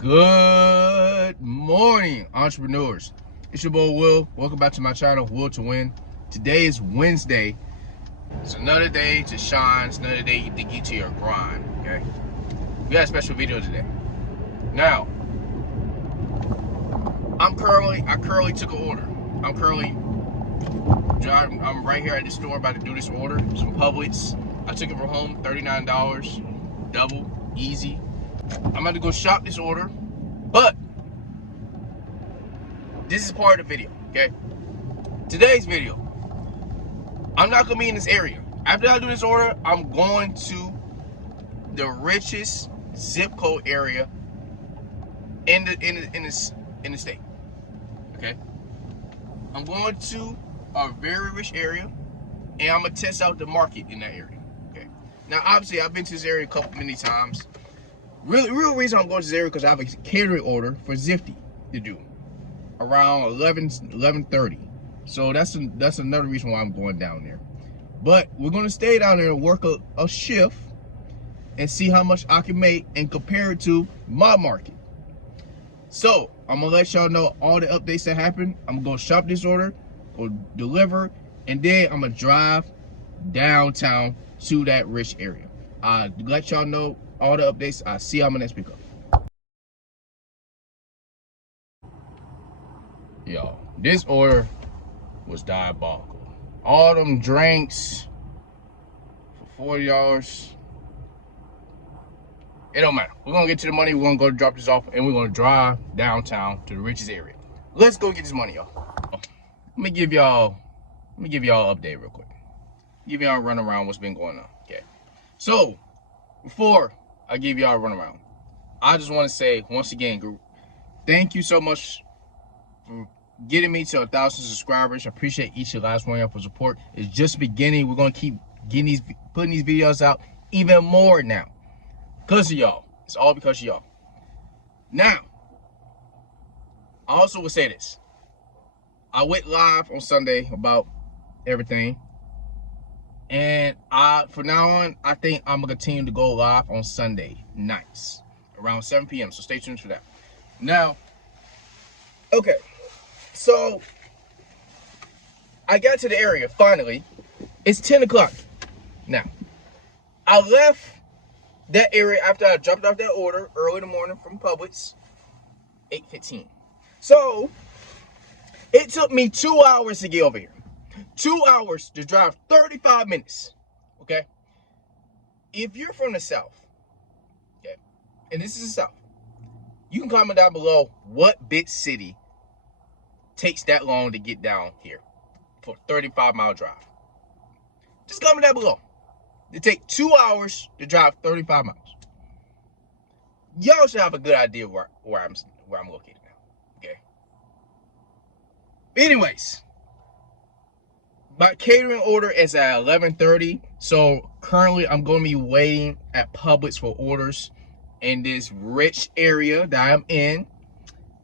Good morning, entrepreneurs. It's your boy Will. Welcome back to my channel, Will to Win. Today is Wednesday. It's another day to shine. It's another day to get to your grind. Okay, we got a special video today. Now, I currently took an order. I'm currently driving. I'm right here at the store about to do this order. Some Publix. I took it from home, $39, double, easy. I'm about to go shop this order, but this is part of the video, okay? Today's video, I'm not gonna be in this area. After I do this order, I'm going to the richest zip code area in the state, okay? I'm going to a very rich area, and I'm gonna test out the market in that area, okay? Now, obviously, I've been to this area many times. Real reason I'm going to this area because I have a catering order for Zifty to do around 11:30. So that's another reason why I'm going down there. But we're going to stay down there and work a shift and see how much I can make and compare it to my market. So I'm going to let y'all know all the updates that happen. I'm going to go shop this order, go deliver, and then I'm going to drive downtown to that rich area. I'll let y'all know all the updates. I'll see y'all in my next pickup. Yo, this order was diabolical. All them drinks for $40. It don't matter. We're gonna get to the money. We're gonna go drop this off, and we're gonna drive downtown to the richest area. Let's go get this money, y'all. Let me give y'all an update real quick. Give y'all a run around what's been going on. Okay. So before I give y'all a run around, I just want to say once again, group, thank you so much for getting me to 1,000 subscribers. I appreciate each and last one of y'all for support. It's just beginning. We're gonna keep putting these videos out even more now because of y'all. It's all because of y'all. Now, I also will say this. I went live on Sunday about everything. And from now on, I think I'm gonna continue to go live on Sunday nights around 7 p.m. So stay tuned for that. Now, okay, so I got to the area finally. It's 10 o'clock now. I left that area after I dropped off that order early in the morning from Publix, 8:15. So it took me 2 hours to get over here. 2 hours to drive 35 minutes, okay? If you're from the South, okay, and this is the South, you can comment down below what big city takes that long to get down here for a 35-mile drive. Just comment down below. It takes 2 hours to drive 35 miles. Y'all should have a good idea where I'm located now, okay? Anyways, my catering order is at 11:30, so currently I'm going to be waiting at Publix for orders in this rich area that I'm in,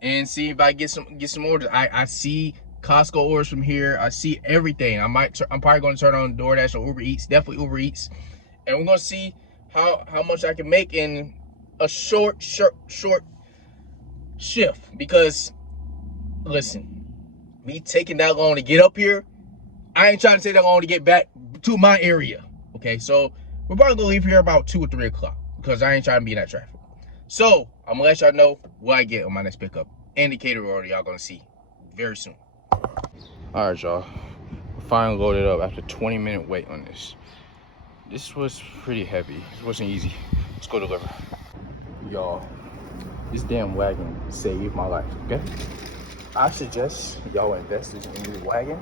and see if I get some orders. I see Costco orders from here. I see everything. I'm probably going to turn on DoorDash or Uber Eats, definitely Uber Eats, and we're going to see how much I can make in a short shift. Because listen, me taking that long to get up here, I ain't trying to take that long to get back to my area. Okay, so we're probably gonna leave here about 2 or 3 o'clock because I ain't trying to be in that traffic. So I'm gonna let y'all know what I get on my next pickup and the catering order y'all gonna see very soon. All right, y'all. Finally loaded up after 20-minute wait on this. This was pretty heavy. This wasn't easy. Let's go deliver. Y'all, this damn wagon saved my life, okay? I suggest y'all invest in this wagon.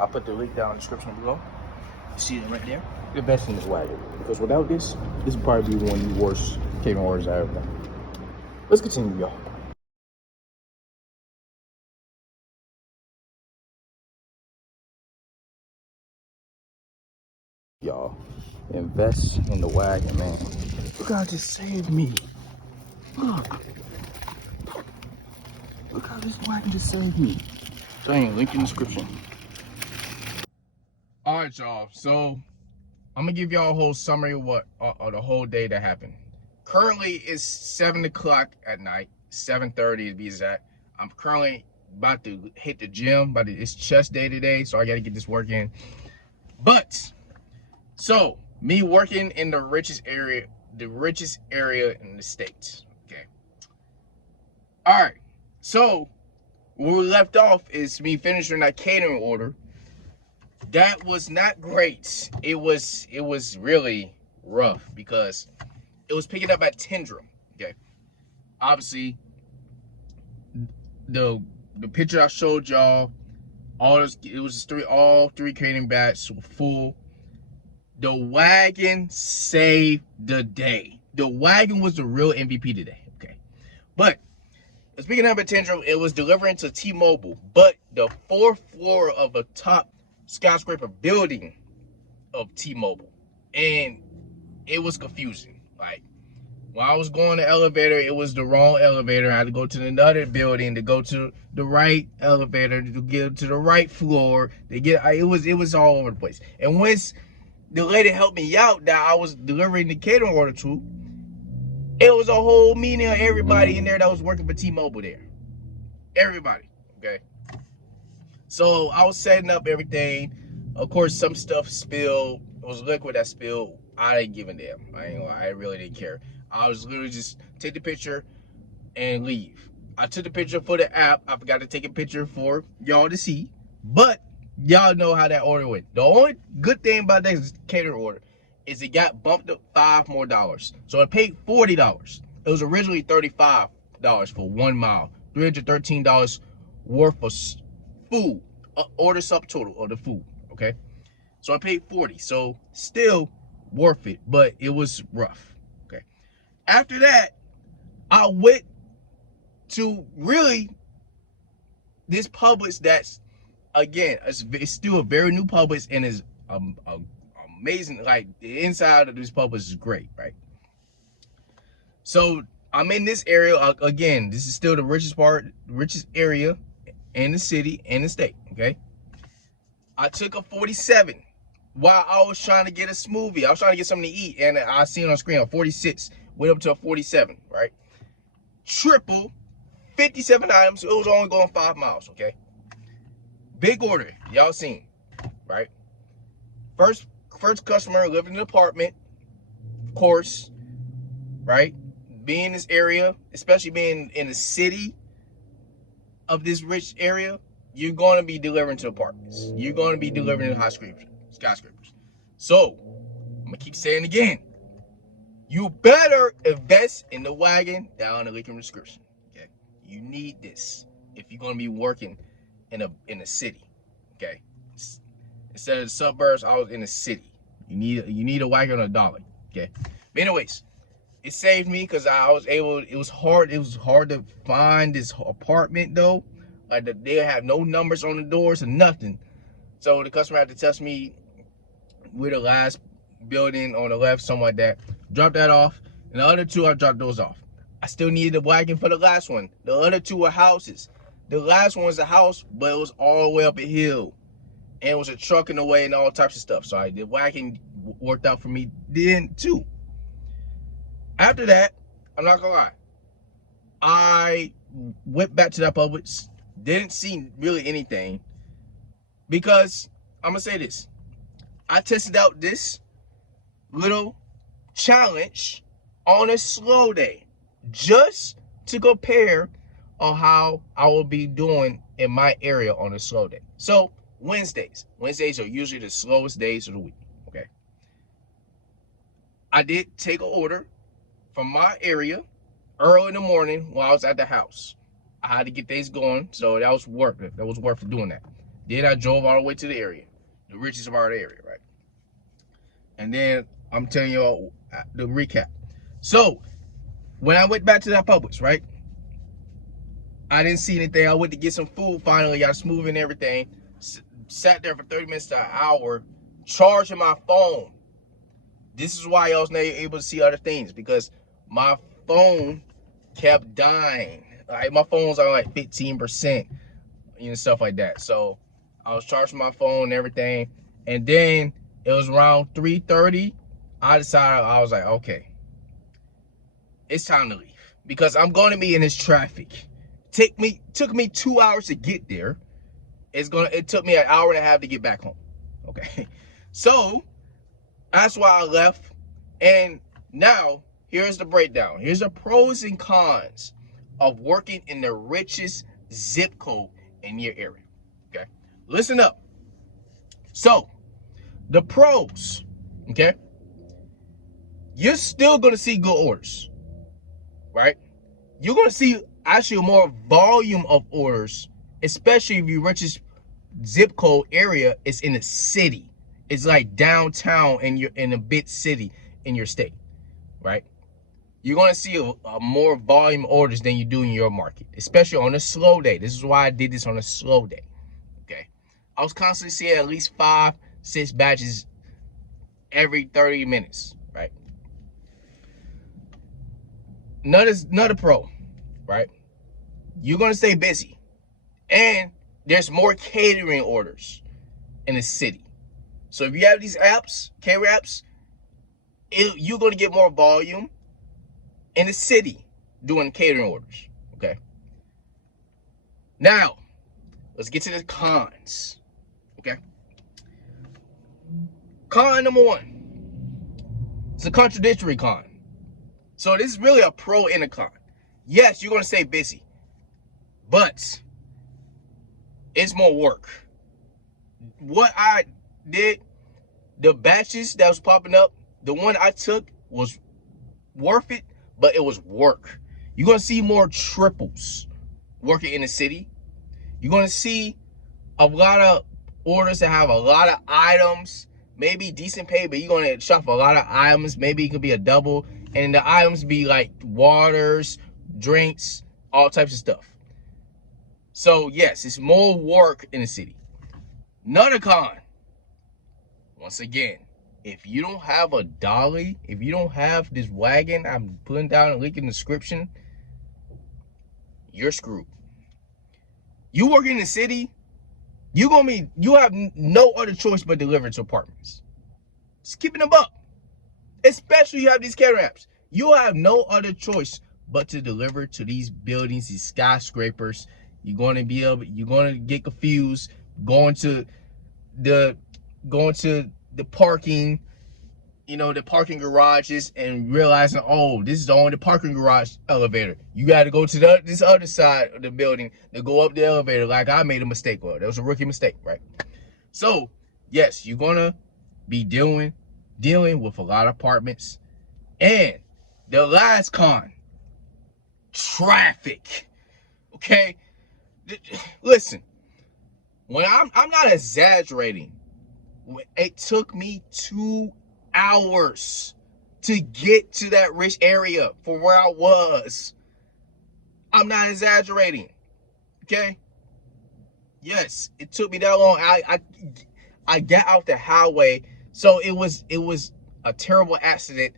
I'll put the link down in the description below. You see it right there? Invest in this wagon. Because without this would probably be one of the worst catering orders I ever done. Let's continue, y'all. Y'all, invest in the wagon, man. Look how this saved me. Look how this wagon just saved me. So anyway, link in the description. All right, y'all. So I'm gonna give y'all a whole summary of what the whole day that happened. Currently, it's 7 o'clock at night, 7:30 to be exact. I'm currently about to hit the gym, but it's chest day today, so I got to get this work in. But so me working in the richest area in the States. Okay. All right. So where we left off is me finishing that catering order. That was not great. It was really rough because it was picking up at Tendrum. Okay. Obviously, the picture I showed y'all, all three catering bats were full. The wagon saved the day. The wagon was the real MVP today. Okay. But speaking of Tendrum, it was delivering to T-Mobile, but the fourth floor of a top skyscraper building of T-Mobile, and it was confusing. Like when I was going to the elevator, it was the wrong elevator. I had to go to another building to go to the right elevator to get to the right floor. It was all over the place. And once the lady helped me out that I was delivering the catering order to, it was a whole meeting of everybody in there that was working for T-Mobile there. Everybody, okay? So I was setting up everything. Of course, some stuff spilled. It was liquid that spilled. I didn't give a damn. I really didn't care. I was literally just take the picture and leave. I took the picture for the app. I forgot to take a picture for y'all to see. But y'all know how that order went. The only good thing about that catering order is it got bumped up $5 more. So I paid $40. It was originally $35 for 1 mile. $313 worth of food. Order subtotal of the food. Okay. So I paid $40. So still worth it, but it was rough. Okay. After that, I went to really this Publix that's, again, it's still a very new Publix and is amazing. Like the inside of this Publix is great, right? So I'm in this area again. This is still the richest area in the city and the state. Okay. I took a 47 while I was trying to get a smoothie. I was trying to get something to eat, and I seen on screen a 46 went up to a 47. Right. Triple 57 items. It was only going 5 miles. Okay. Big order, y'all seen, right? First customer living in an apartment, of course, right? Being in this area, especially being in the city of this rich area, you're going to be delivering to apartments. You're going to be delivering to skyscrapers. So, I'm going to keep saying again, you better invest in the wagon down in the link in the description. Okay? You need this if you're going to be working in a city. Okay? Instead of the suburbs, I was in the city. You need a wagon or a dolly. Okay? But anyways, it saved me because it was hard to find this apartment though. Like they have no numbers on the doors and nothing. So the customer had to test me with the last building on the left, something like that. Drop that off. And the other two, I dropped those off. I still needed a wagon for the last one. The other two were houses. The last one was a house, but it was all the way up a hill. And it was a truck in the way and all types of stuff. So the wagon worked out for me then too. After that, I'm not gonna lie, I went back to that Publix, didn't see really anything, because I'm gonna say this, I tested out this little challenge on a slow day just to compare on how I will be doing in my area on a slow day. So Wednesdays are usually the slowest days of the week. Okay, I did take an order from my area early in the morning while I was at the house. I had to get things going, so that was worth it. That was worth doing that. Then I drove all the way to the area, the richest part of the area, right? And then I'm telling you all the recap. So when I went back to that Publix, right, I didn't see anything. I went to get some food finally. Got smooth and everything. Sat there for 30 minutes to an hour, charging my phone. This is why I was not able to see other things, because my phone kept dying. Like my phone's on like 15%, stuff like that. So I was charging my phone and everything. And then it was around 3:30. I decided, I was like, okay, it's time to leave. because I'm going to be in this traffic. Took me 2 hours to get there. It took me an hour and a half to get back home. Okay. So that's why I left. And now here's the breakdown. Here's the pros and cons of working in the richest zip code in your area. Okay. Listen up. So the pros, okay? You're still going to see good orders, right? You're going to see actually more volume of orders, especially if your richest zip code area is in a city. It's like downtown and you're in a big city in your state, right? You're going to see a more volume orders than you do in your market, especially on a slow day. This is why I did this on a slow day, okay? I was constantly seeing at least 5-6 batches every 30 minutes, right? Another pro, right? You're going to stay busy. And there's more catering orders in the city. So if you have these apps, cater apps, you're going to get more volume in the city doing catering orders, okay? Now, let's get to the cons, okay? Con number one. It's a contradictory con. So this is really a pro and a con. Yes, you're going to stay busy, but it's more work. What I did, the batches that was popping up, the one I took was worth it, but it was work. You're going to see more triples working in the city. You're going to see a lot of orders that have a lot of items, maybe decent pay, but you're going to shop for a lot of items. Maybe it could be a double, and the items be like waters, drinks, all types of stuff. So yes, it's more work in the city. Another con, once again, if you don't have a dolly, if you don't have this wagon, I'm putting down a link in the description, you're screwed. You work in the city, you have no other choice but deliver to apartments. Just keeping them up. Especially you have these catering apps. You have no other choice but to deliver to these buildings, these skyscrapers. You're going to get confused going to the parking, the parking garages, and realizing, oh, this is only the parking garage elevator. You got to go to this other side of the building to go up the elevator, like I made a mistake. Well, that was a rookie mistake, right? So yes, you're gonna be dealing with a lot of apartments. And the last con, traffic. Okay, listen, when I'm not exaggerating. It took me 2 hours to get to that rich area from where I was. I'm not exaggerating. Okay? Yes, it took me that long. I got off the highway. So it was a terrible accident,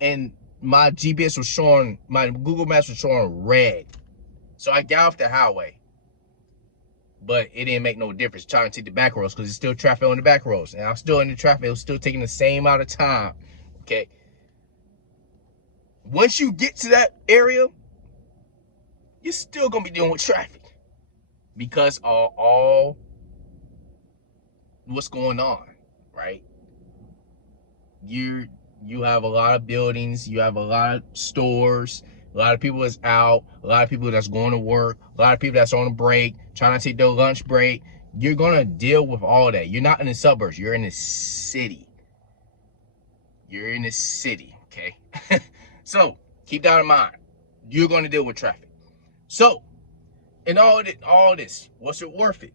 and my GPS was showing, my Google Maps was showing red. So I got off the highway. But it didn't make no difference trying to take the back roads because there's still traffic on the back roads. And I'm still in the traffic. It was still taking the same amount of time. Okay. Once you get to that area, you're still going to be dealing with traffic because of all what's going on, right? You have a lot of buildings. You have a lot of stores. A lot of people that's out, a lot of people that's going to work, a lot of people that's on a break, trying to take their lunch break. You're going to deal with all that. You're not in the suburbs. You're in the city. You're in the city, okay? So keep that in mind. You're going to deal with traffic. So in all this, was it worth it?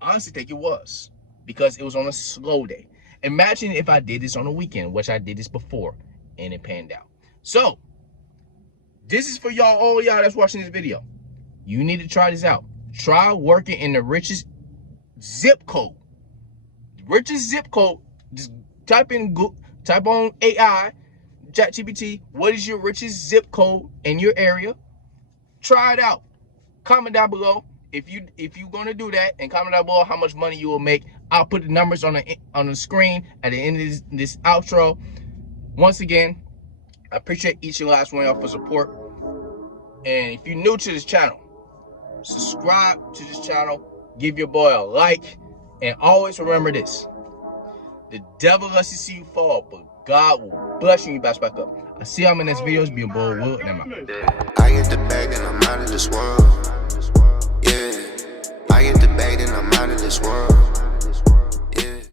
I honestly think it was, because it was on a slow day. Imagine if I did this on a weekend, which I did this before, and it panned out. So this is for y'all, all y'all that's watching this video. You need to try this out. Try working in the richest zip code. Richest zip code. Just type on AI, ChatGPT. What is your richest zip code in your area? Try it out. Comment down below if you're gonna do that, and comment down below how much money you will make. I'll put the numbers on the screen at the end of this outro. Once again, I appreciate each and last one of y'all for support. And if you're new to this channel, subscribe to this channel, give your boy a like, and always remember this: the devil lets you see you fall, but God will bless you and you bounce back up. I see y'all in the next videos. Be a boy, Will, and I'm out. I get the bag and I'm out of this world. Yeah, I get the bag and I'm out of this world.